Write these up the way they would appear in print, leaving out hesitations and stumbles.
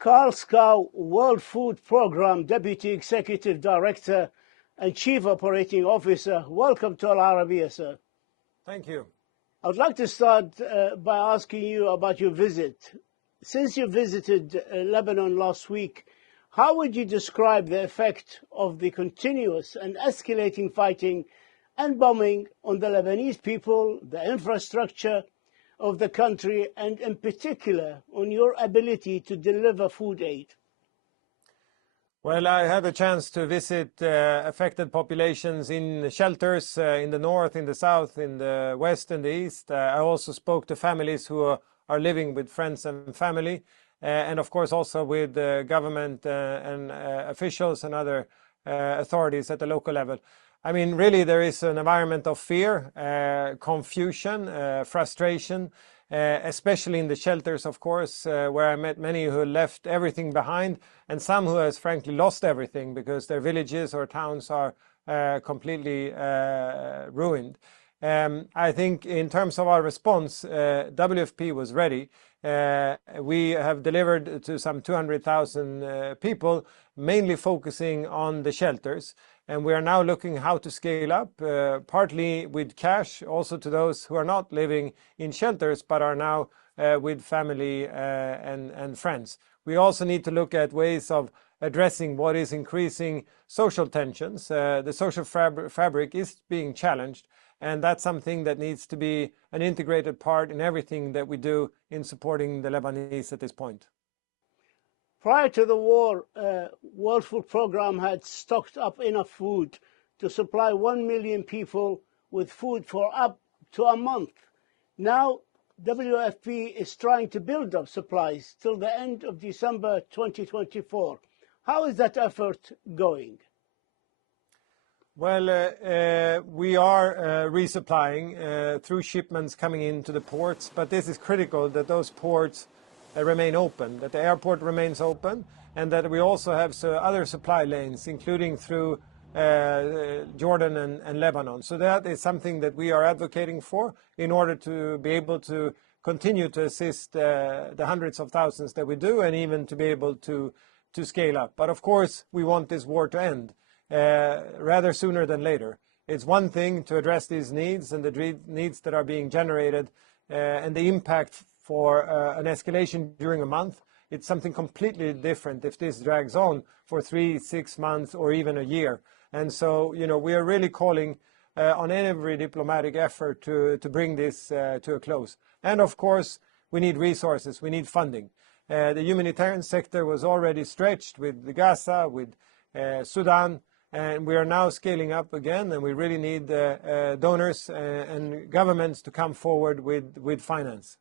Skau, World Food Programme Deputy Executive Director and Chief Operating Officer, welcome to Al Arabiya, sir. Thank you. I would like to start by asking you about your visit. Since you visited Lebanon last week, how would you describe the effect of the continuous and escalating fighting and bombing on the Lebanese people, the infrastructure of the country, and in particular on your ability to deliver food aid? Well, I had a chance to visit affected populations in shelters in the north, in the south, in the west and the east. I also spoke to families who are living with friends and family, and of course also with government and officials and other authorities at the local level. I mean, really there is an environment of fear, confusion, frustration, especially in the shelters, of course, where I met many who left everything behind, and some who has frankly lost everything because their villages or towns are completely ruined. I think in terms of our response, WFP was ready. We have delivered to some 200,000 people, mainly focusing on the shelters. And we are now looking how to scale up, partly with cash, also to those who are not living in shelters, but are now with family and friends. We also need to look at ways of addressing what is increasing social tensions. The social fabric is being challenged, and that's something that needs to be an integrated part in everything that we do in supporting the Lebanese at this point. Prior to the war, World Food Programme had stocked up enough food to supply 1 million people with food for up to a month. Now, WFP is trying to build up supplies till the end of December 2024. How is that effort going? Well, we are resupplying through shipments coming into the ports, but this is critical that those ports remain open, that the airport remains open, and that we also have other supply lanes, including through Jordan and Lebanon. So that is something that we are advocating for in order to be able to continue to assist the hundreds of thousands that we do, and even to be able to scale up. But of course, we want this war to end rather sooner than later. It's one thing to address these needs and the needs that are being generated and the impact for an escalation during a month. It's something completely different if this drags on for 3, 6 months, or even a year. And so, we are really calling on every diplomatic effort to bring this to a close. And of course, we need resources, we need funding. The humanitarian sector was already stretched with Gaza, with Sudan, and we are now scaling up again, and we really need donors and governments to come forward with finance.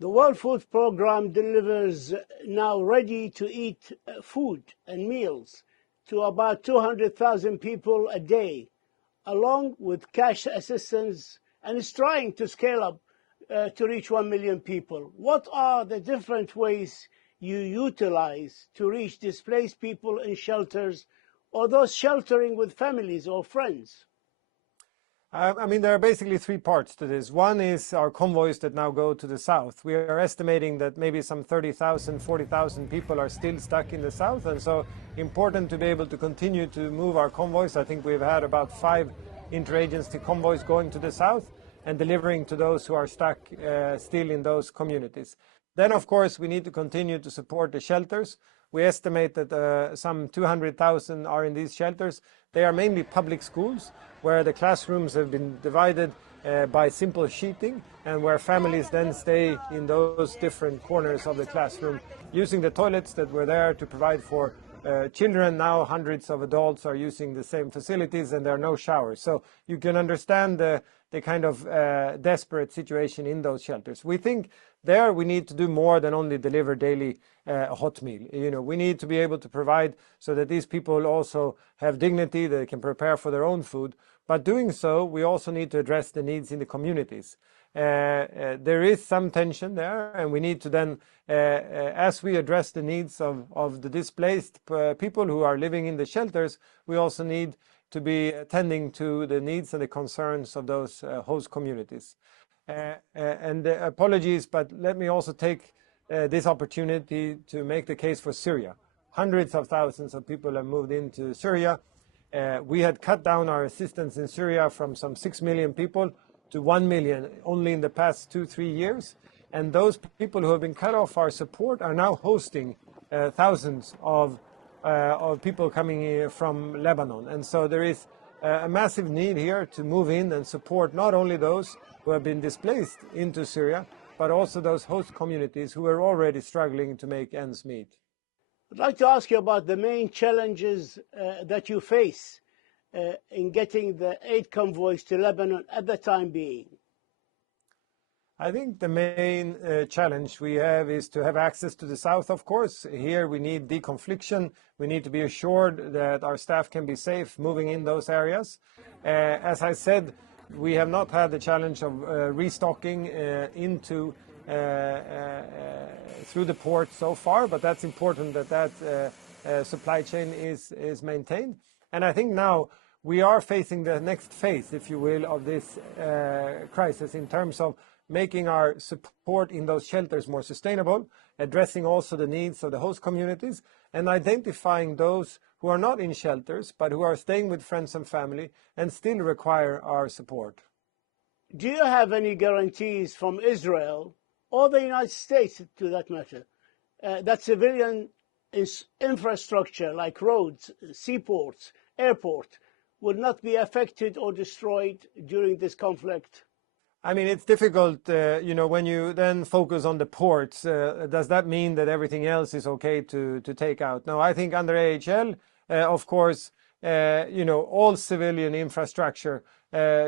The World Food Programme delivers now ready-to-eat food and meals to about 200,000 people a day, along with cash assistance, and is trying to scale up to reach 1 million people. What are the different ways you utilize to reach displaced people in shelters or those sheltering with families or friends? I mean, there are basically 3 parts to this. One is our convoys that now go to the south. We are estimating that maybe some 30,000, 40,000 people are still stuck in the south, and so important to be able to continue to move our convoys. I think we've had about 5 interagency convoys going to the south and delivering to those who are stuck still in those communities. Then, of course, we need to continue to support the shelters. We estimate that some 200,000 are in these shelters. They are mainly public schools where the classrooms have been divided by simple sheeting, and where families then stay in those different corners of the classroom using the toilets that were there to provide for children. Now hundreds of adults are using the same facilities, and there are no showers. So you can understand the kind of desperate situation in those shelters. We think there we need to do more than only deliver daily a hot meal. We need to be able to provide so that these people also have dignity, they can prepare for their own food. But doing so, we also need to address the needs in the communities. There is some tension there, and we need to then, as we address the needs of the displaced people who are living in the shelters, we also need to be attending to the needs and the concerns of those host communities. And apologies, but let me also take this opportunity to make the case for Syria. Hundreds of thousands of people have moved into Syria. We had cut down our assistance in Syria from some 6 million people to 1 million only in the past 2-3 years. And those people who have been cut off our support are now hosting thousands of people coming from Lebanon. And so there is a massive need here to move in and support not only those who have been displaced into Syria, but also those host communities who are already struggling to make ends meet. I'd like to ask you about the main challenges that you face in getting the aid convoys to Lebanon at the time being. I think the main challenge we have is to have access to the south, of course. Here we need deconfliction. We need to be assured that our staff can be safe moving in those areas. As I said, we have not had the challenge of restocking into through the port so far, but that's important that supply chain is maintained. And I think now we are facing the next phase, if you will, of this crisis in terms of making our support in those shelters more sustainable, addressing also the needs of the host communities, and identifying those who are not in shelters, but who are staying with friends and family and still require our support. Do you have any guarantees from Israel or the United States, to that matter, that civilian infrastructure like roads, seaports, airport will not be affected or destroyed during this conflict? I mean, it's difficult, when you then focus on the ports, does that mean that everything else is okay to take out? No, I think under AHL, of course, all civilian infrastructure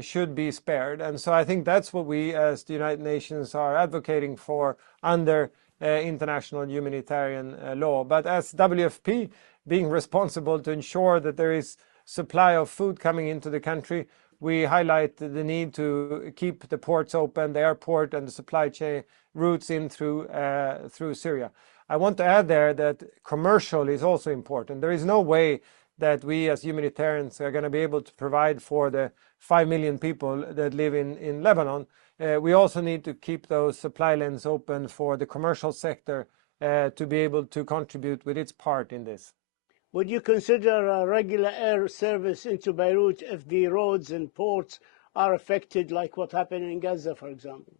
should be spared. And so I think that's what we as the United Nations are advocating for under international humanitarian law. But as WFP, being responsible to ensure that there is supply of food coming into the country, we highlight the need to keep the ports open, the airport and the supply chain routes in through Syria. I want to add there that commercial is also important. There is no way that we as humanitarians are going to be able to provide for the 5 million people that live in Lebanon. We also need to keep those supply lanes open for the commercial sector to be able to contribute with its part in this. Would you consider a regular air service into Beirut if the roads and ports are affected, like what happened in Gaza, for example?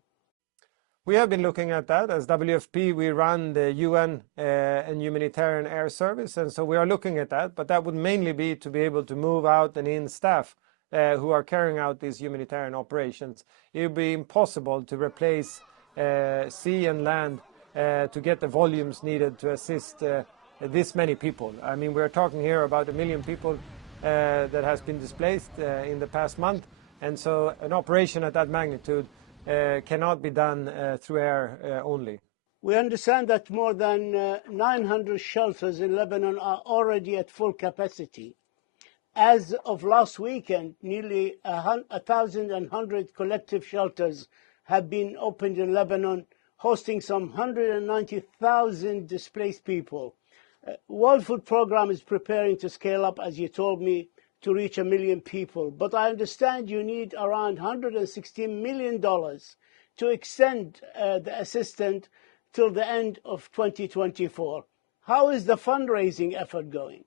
We have been looking at that. As WFP, we run the UN and humanitarian air service, and so we are looking at that. But that would mainly be to be able to move out and in staff who are carrying out these humanitarian operations. It would be impossible to replace sea and land to get the volumes needed to assist this many people. I mean, we're talking here about 1 million people that has been displaced in the past month, and so an operation at that magnitude cannot be done through air only. We understand that more than 900 shelters in Lebanon are already at full capacity. As of last weekend, nearly 1,100 collective shelters have been opened in Lebanon, hosting some 190,000 displaced people. World Food Programme is preparing to scale up, as you told me, to reach 1 million people. But I understand you need around $116 million to extend the assistance till the end of 2024. How is the fundraising effort going?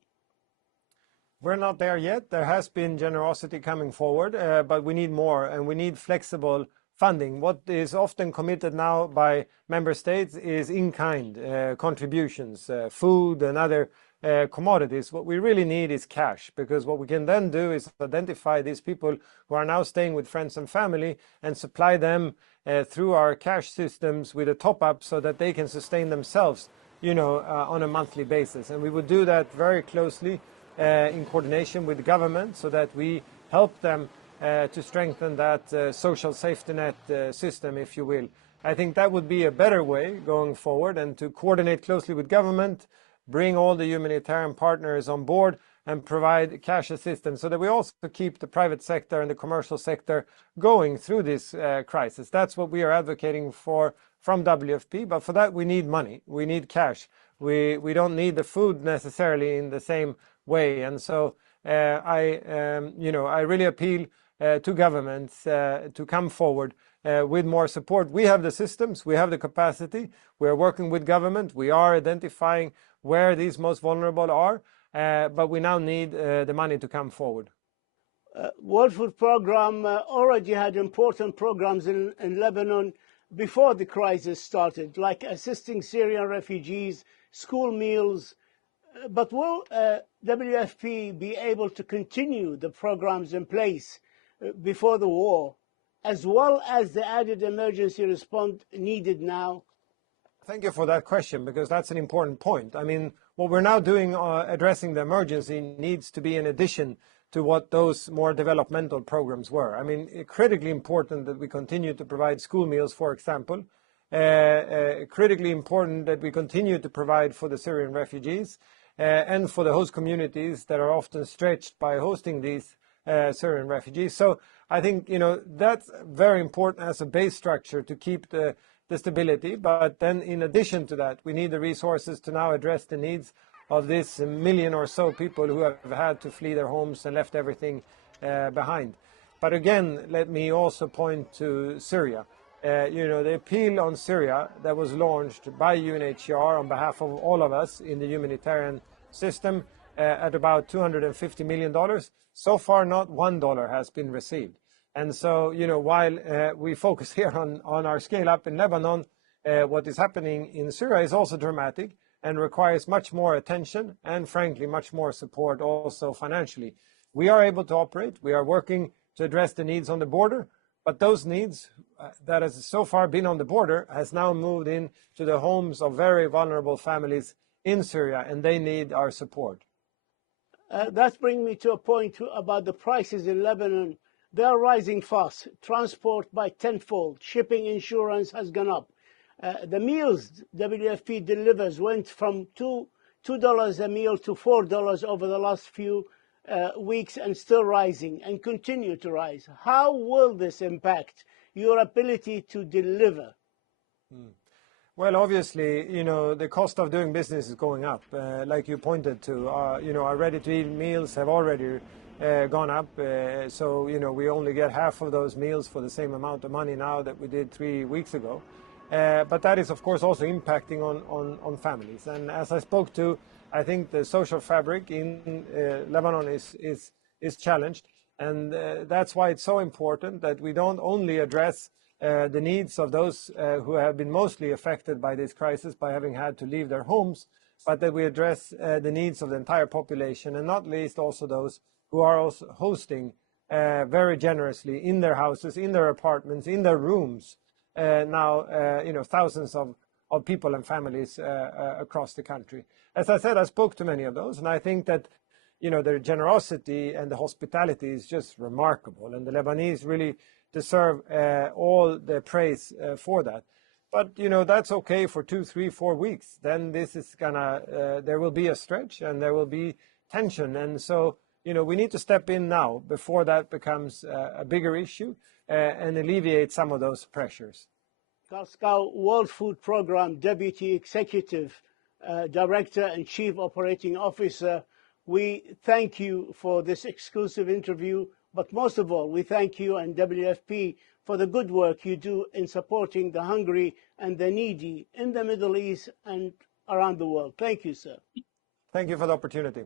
We're not there yet. There has been generosity coming forward, but we need more, and we need flexible funding. What is often committed now by member states is in-kind contributions, food and other commodities. What we really need is cash, because what we can then do is identify these people who are now staying with friends and family and supply them through our cash systems with a top-up so that they can sustain themselves, on a monthly basis. And we would do that very closely in coordination with the government so that we help them to strengthen that social safety net system, if you will. I think that would be a better way going forward, and to coordinate closely with government, bring all the humanitarian partners on board and provide cash assistance so that we also keep the private sector and the commercial sector going through this crisis. That's what we are advocating for from WFP, but for that we need money, we need cash. We don't need the food necessarily in the same way, and so I really appeal to governments to come forward with more support. We have the systems, we have the capacity, we are working with government, we are identifying where these most vulnerable are, but we now need the money to come forward. World Food Programme already had important programs in Lebanon before the crisis started, like assisting Syrian refugees, school meals. But will WFP be able to continue the programs in place before the war, as well as the added emergency response needed now? Thank you for that question, because that's an important point. I mean, what we're now doing addressing the emergency needs to be in addition to what those more developmental programs were. I mean, critically important that we continue to provide school meals, for example. Critically important that we continue to provide for the Syrian refugees and for the host communities that are often stretched by hosting these Syrian refugees. So I think, that's very important as a base structure to keep the stability. But then in addition to that, we need the resources to now address the needs of this million or so people who have had to flee their homes and left everything behind. But again, let me also point to Syria. The appeal on Syria that was launched by UNHCR on behalf of all of us in the humanitarian system at about $250 million. So far, not $1 has been received. And so, while we focus here on our scale up in Lebanon, what is happening in Syria is also dramatic and requires much more attention and, frankly, much more support also financially. We are able to operate. We are working to address the needs on the border, but those needs that has so far been on the border has now moved into the homes of very vulnerable families in Syria, and they need our support. That brings me to a point about the prices in Lebanon. They are rising fast. Transport by tenfold. Shipping insurance has gone up. The meals WFP delivers went from $2 a meal to $4 over the last few weeks, and still rising and continue to rise. How will this impact your ability to deliver? Well, obviously, the cost of doing business is going up. Like you pointed to, our ready-to-eat meals have already gone up. So, we only get half of those meals for the same amount of money now that we did 3 weeks ago. But that is, of course, also impacting on families. And as I spoke to, I think the social fabric in Lebanon is challenged. And that's why it's so important that we don't only address the needs of those who have been mostly affected by this crisis by having had to leave their homes, but that we address the needs of the entire population, and not least also those who are also hosting very generously in their houses, in their apartments, in their rooms, now, thousands of people and families across the country. As I said, I spoke to many of those, and I think that, their generosity and the hospitality is just remarkable, and the Lebanese really deserve all the praise for that. But, that's okay for 2, 3, 4 weeks. Then this is there will be a stretch and there will be tension. And so, we need to step in now before that becomes a bigger issue and alleviate some of those pressures. Skau, World Food Programme Deputy Executive Director and Chief Operating Officer, we thank you for this exclusive interview, but most of all, we thank you and WFP for the good work you do in supporting the hungry and the needy in the Middle East and around the world. Thank you, sir. Thank you for the opportunity.